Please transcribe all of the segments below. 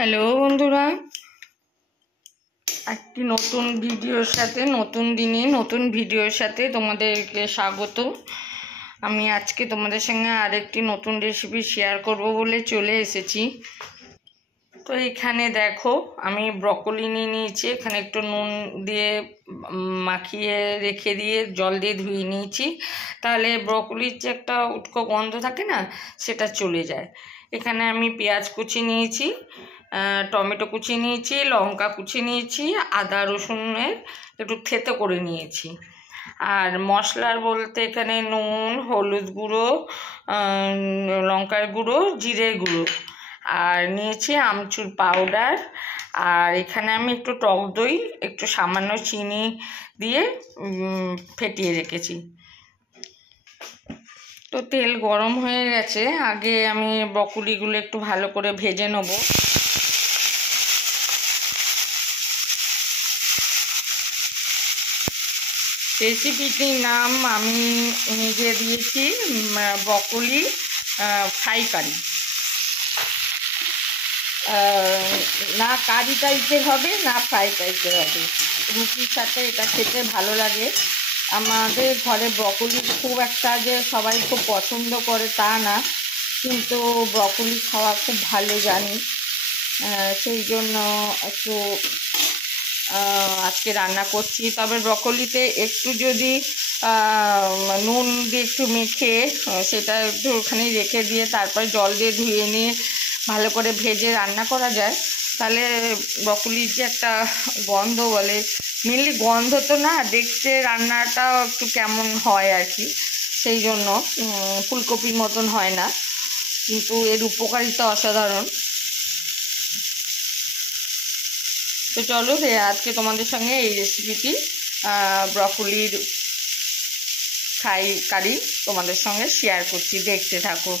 Hello বন্ধুরা, একটি নতুন ভিডিওর সাথে নতুন দিনে নতুন ভিডিওর সাথে তোমাদেরকে স্বাগত। আমি আজকে তোমাদের সঙ্গে আরেকটি নতুন রেসিপি শেয়ার করব বলে চলে এসেছি। তো এখানে দেখো, আমি ব্রকলি নিয়ে নিয়েছি। এখানে একটু নুন দিয়ে মাখিয়ে রেখে দিয়ে জল দিয়ে ধুয়ে নিয়েছি, তাহলে ব্রকলির যে একটা উটকো গন্ধ থাকে না, সেটা চলে যায়। এখানে আমি পেঁয়াজ কুচি নিয়েছি, টমেটো কুচি নিয়েছি, লঙ্কা কুচি নিয়েছি, আদা রসুনের একটু থেতো করে নিয়েছি। আর মশলার বলতে এখানে নুন, হলুদ গুঁড়ো, লঙ্কার গুঁড়ো, জিরে গুঁড়ো, আর নিয়েছি আমচুর পাউডার। আর এখানে আমি একটু টক দই, একটু সামান্য চিনি দিয়ে ফেটিয়ে রেখেছি। তো তেল গরম হয়ে গেছে, আগে আমি ব্রকলিগুলো একটু ভালো করে ভেজে নেব। রেসিপিটির নাম আমি নিজে দিয়েছি ব্রকলি ফ্রাই কারি। না কারি টাইপের হবে, না ফ্রাই টাইপের হবে। রুটির সাথে এটা খেতে ভালো লাগে। আমাদের ঘরে ব্রকলি খুব একটা যে সবাই খুব পছন্দ করে তা না, কিন্তু ব্রকলি খাওয়া খুব ভালো জানি, সেই জন্য একটু আজকে রান্না করছি। তবে ব্রকলিতে একটু যদি নুন দিয়ে একটু মেখে সেটা একটু ওখানে রেখে দিয়ে তারপরে জল দিয়ে ধুয়ে নিয়ে ভালো করে ভেজে রান্না করা যায়, তাহলে ব্রকলির যে একটা গন্ধ বলে, মেনলি গন্ধ তো না, দেখতে রান্নাটাও একটু কেমন হয় আর কি, সেই জন্য ফুলকপির মতন হয় না, কিন্তু এর উপকারিতা অসাধারণ। তো চলো আজকে তোমাদের সঙ্গে এই রেসিপিটি ব্রকলির ফ্রাই কারি তোমাদের সঙ্গে শেয়ার করছি, দেখতে থাকো।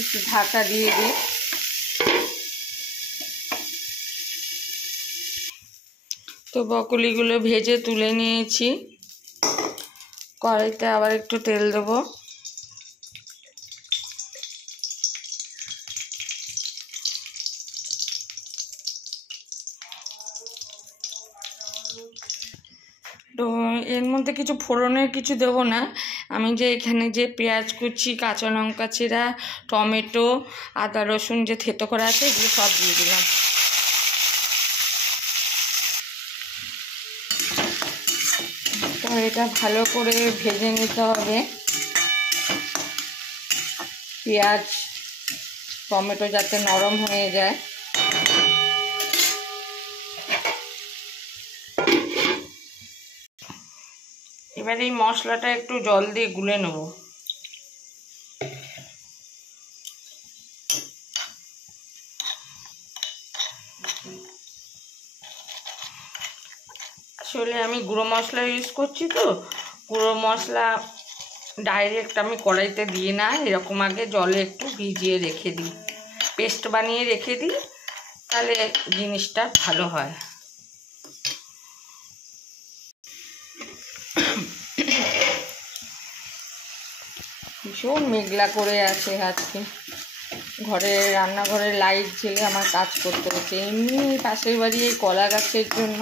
একটু ঢাকা দিয়ে দিই। তো ব্রকলিগুলো ভেজে তুলে নিয়েছি। কড়াইতে আবার একটু তেল দেবো। তো এর মধ্যে কিছু ফোড়নের কিছু দেবো না, আমি যে এখানে যে পেঁয়াজ কুচি, কাঁচা লঙ্কা চিরা, টমেটো, আদা রসুন যে থেতো করা আছে, এগুলো সব দিয়ে দিলাম। তো এটা ভালো করে ভেজে নিতে হবে। পেঁয়াজ টমেটো যাতে নরম হয়ে যায়। এবার এই মশলাটা একটু জল দিয়ে গুলে নেব। আসলে আমি গুঁড়ো মশলা ইউজ করছি, তো গুঁড়ো মশলা ডাইরেক্ট আমি কড়াইতে দিই না, এরকম আগে জলে একটু ভিজিয়ে রেখে দিই, পেস্ট বানিয়ে রেখে দিই, তাহলে জিনিসটা ভালো হয়। ভীষণ মেঘলা করে আছে আজকে, ঘরে রান্নাঘরে লাইট জ্বেলে আমার কাজ করতে হচ্ছে। এমনি পাশের বাড়ি এই কলা গাছের জন্য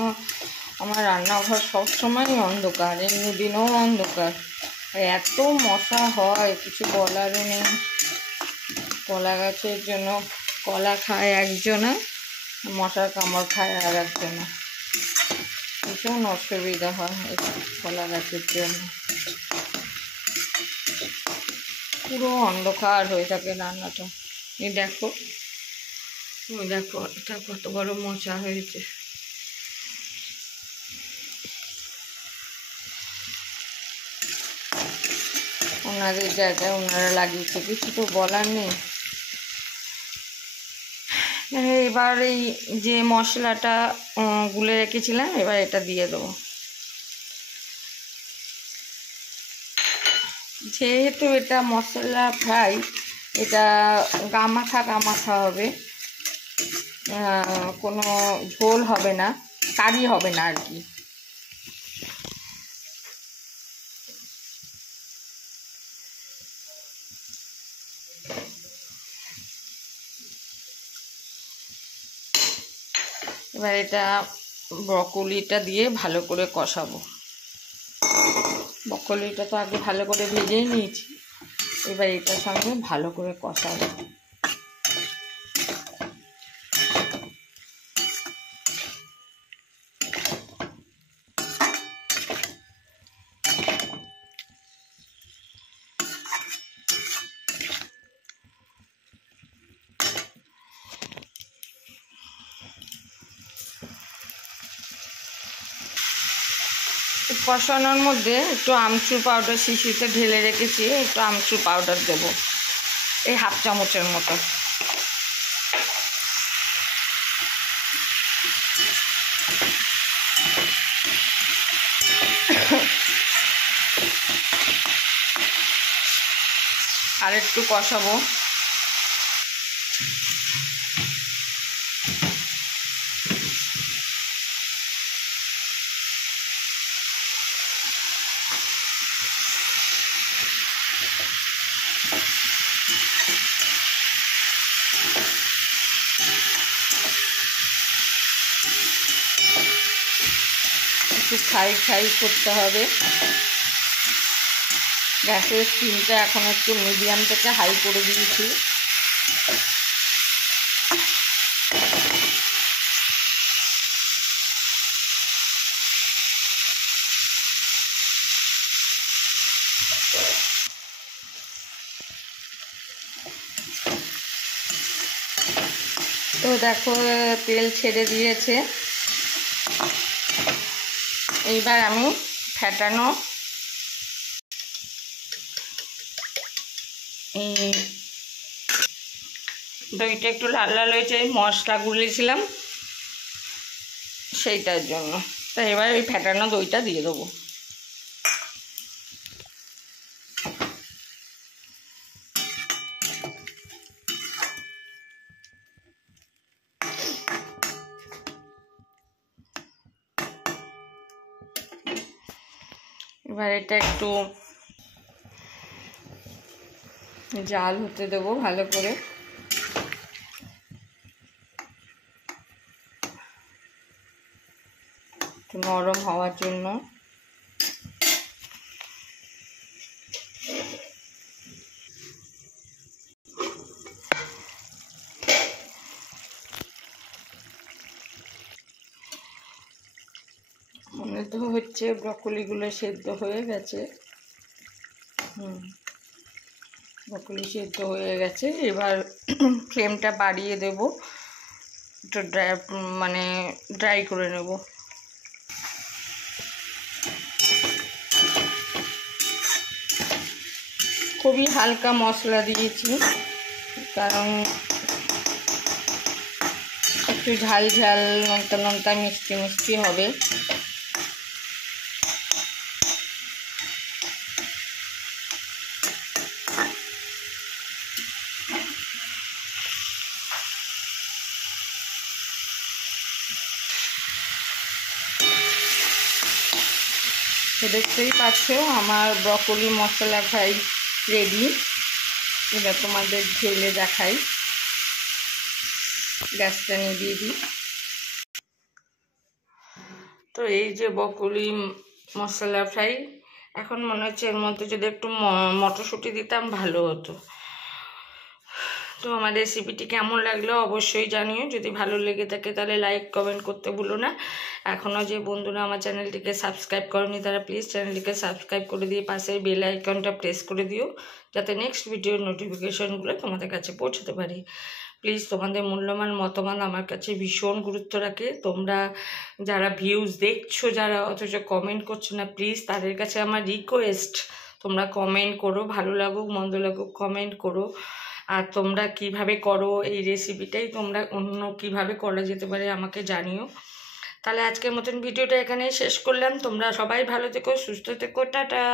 আমার রান্নাঘর সবসময় অন্ধকার, এমনি দিনেও অন্ধকার, এত মশা হয় কিছু বলারও নেই। কলা গাছের জন্য কলা খায় একজনা, মশার কামড় খায় আর একজনা, ভীষণ অসুবিধা হয় এই কলা গাছের জন্য। পুরো অন্ধকার হয়ে থাকে রান্নাটা। এই দেখো, দেখো এটা কত বড় মোচা হয়েছে। ওনাদের জায়গায় ওনারা লাগিয়েছে, কিছু তো বলার নেই। এবার এই যে মশলাটা গুলে রেখেছিলাম, এবার এটা দিয়ে দেবো। যেহেতু এটা মশলা ফ্রাই, এটা গামাখা গামাখা হবে, কোনো ঝোল হবে না, কারি হবে না আর কি। এবার এটা ব্রকলিটা দিয়ে ভালো করে কষাবো। ব্রকলিটা তো আগে ভালো করে ভেজেই নিয়েছি, এবার এটার সঙ্গে ভালো করে কষাবো। কষানোর মধ্যে একটু আমচুর পাউডার শিশিতে ঢেলে রেখেছি, একটু আমচুর পাউডার দেবো, এই 1/2 চামচের মতো। আর একটু কষাবো। একটু ফ্রাই করতে হবে। গ্যাসের স্টিমটা এখন একটু মিডিয়াম থেকে হাই করে দিয়েছি। তো দেখো তেল ছেড়ে দিয়েছে। এইবার আমি ফেটানো দইটা একটু লাল লাল হয়েছে, মশলা গুলিয়েছিলাম সেইটার জন্য। তো এবার ওই ফেটানো দইটা দিয়ে দেবো। এবার এটা একটু জাল হতে দেবো ভালো করে। একটু নরম হওয়ার জন্য। মনে তো হচ্ছে ব্রকলিগুলো সেদ্ধ হয়ে গেছে। ব্রকলি সেদ্ধ হয়ে গেছে। এবার ফ্লেমটা বাড়িয়ে দেব, একটু ড্রাই করে নেব। খুবই হালকা মশলা দিয়েছি, কারণ একটু ঝাল ঝাল নোনতা নোনতা মিষ্টি মিষ্টি হবে। তো দেখতেই পাচ্ছ আমার ব্রকলি মশলা ফ্রাই রেডি। এবার তোমাদের ঢেলে দেখাই। গ্যাসটা নিভিয়ে দিই। তো এই যে ব্রকলি মশলা ফ্রাই, এখন মনে হচ্ছে এর মধ্যে যদি একটু মটরশুঁটি দিতাম ভালো হতো। তো আমার রেসিপিটি কেমন লাগলো অবশ্যই জানিও। যদি ভালো লেগে থাকে তাহলে লাইক কমেন্ট করতে ভুলো না। এখনও যে বন্ধুরা আমার চ্যানেলটিকে সাবস্ক্রাইব করনি তারা প্লিজ চ্যানেলটিকে সাবস্ক্রাইব করে দিয়ে পাশের বেল আইকনটা প্রেস করে দিও, যাতে নেক্সট ভিডিওর নোটিফিকেশনগুলো তোমাদের কাছে পৌঁছতে পারি। প্লিজ তোমাদের মূল্যবান মতামত আমার কাছে ভীষণ গুরুত্ব রাখে। তোমরা যারা ভিউজ দেখছো, যারা অথচ কমেন্ট করছো না, প্লিজ তাদের কাছে আমার রিকোয়েস্ট, তোমরা কমেন্ট করো। ভালো লাগুক মন্দ লাগুক কমেন্ট করো। আর তোমরা কিভাবে করো এই রেসিপিটাই, তোমরা অন্য কিভাবে করা যেতে পারে আমাকে জানিও। তাহলে আজকের মতন ভিডিওটা এখানেই শেষ করলাম। তোমরা সবাই ভালো থেকো, সুস্থ থেকো, টাটা।